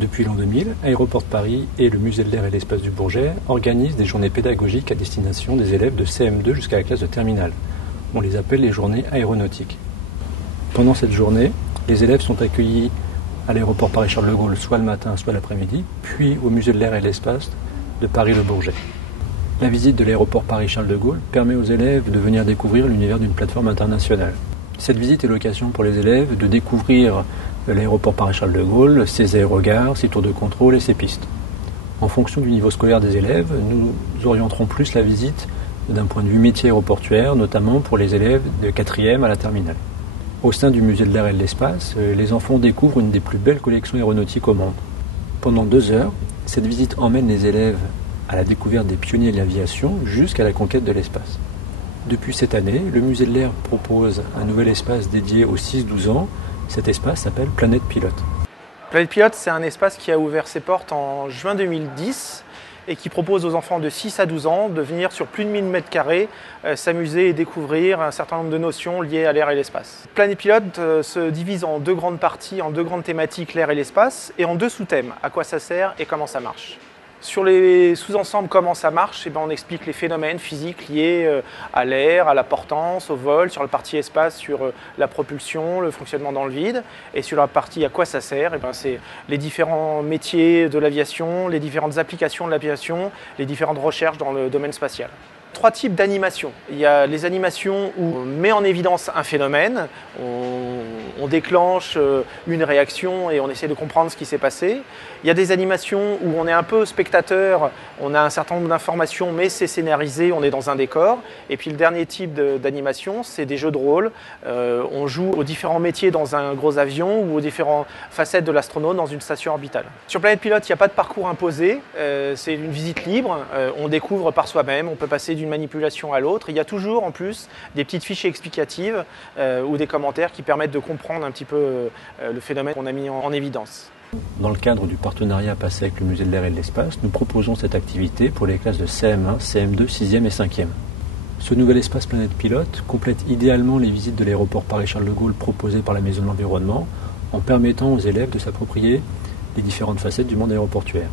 Depuis l'an 2000, Aéroports de Paris et le Musée de l'Air et de l'Espace du Bourget organisent des journées pédagogiques à destination des élèves de CM2 jusqu'à la classe de terminale. On les appelle les journées aéronautiques. Pendant cette journée, les élèves sont accueillis à l'aéroport Paris-Charles de Gaulle soit le matin, soit l'après-midi, puis au Musée de l'Air et de l'Espace de Paris-le-Bourget. La visite de l'aéroport Paris-Charles de Gaulle permet aux élèves de venir découvrir l'univers d'une plateforme internationale. Cette visite est l'occasion pour les élèves de découvrir l'aéroport Paris-Charles de Gaulle, ses aérogares, ses tours de contrôle et ses pistes. En fonction du niveau scolaire des élèves, nous orienterons plus la visite d'un point de vue métier aéroportuaire, notamment pour les élèves de 4e à la terminale. Au sein du Musée de l'Air et de l'Espace, les enfants découvrent une des plus belles collections aéronautiques au monde. Pendant 2 heures, cette visite emmène les élèves à la découverte des pionniers de l'aviation jusqu'à la conquête de l'espace. Depuis cette année, le Musée de l'Air propose un nouvel espace dédié aux 6-12 ans. Cet espace s'appelle Planète Pilote. Planète Pilote, c'est un espace qui a ouvert ses portes en juin 2010 et qui propose aux enfants de 6 à 12 ans de venir sur plus de 1000 m² s'amuser et découvrir un certain nombre de notions liées à l'air et l'espace. Planète Pilote se divise en 2 grandes parties, en 2 grandes thématiques, l'air et l'espace, et en 2 sous-thèmes, à quoi ça sert et comment ça marche. Sur les sous-ensembles, comment ça marche, on explique les phénomènes physiques liés à l'air, à la portance, au vol, sur la partie espace, sur la propulsion, le fonctionnement dans le vide, et sur la partie à quoi ça sert, c'est les différents métiers de l'aviation, les différentes applications de l'aviation, les différentes recherches dans le domaine spatial. 3 types d'animations. Il y a les animations où on met en évidence un phénomène, on déclenche une réaction et on essaie de comprendre ce qui s'est passé. Il y a des animations où on est un peu spectateur, on a un certain nombre d'informations mais c'est scénarisé, on est dans un décor. Et puis le dernier type d'animation, c'est des jeux de rôle. On joue aux différents métiers dans un gros avion ou aux différentes facettes de l'astronaute dans une station orbitale. Sur Planète Pilote, il n'y a pas de parcours imposé, c'est une visite libre, on découvre par soi-même, on peut passer d'une manipulation à l'autre. Il y a toujours en plus des petites fiches explicatives ou des commentaires qui permettent de comprendre un petit peu le phénomène qu'on a mis en évidence. Dans le cadre du partenariat passé avec le Musée de l'Air et de l'Espace, nous proposons cette activité pour les classes de CM1, CM2, 6e et 5e. Ce nouvel espace Planète Pilote complète idéalement les visites de l'aéroport Paris-Charles de Gaulle proposées par la Maison de l'Environnement en permettant aux élèves de s'approprier les différentes facettes du monde aéroportuaire.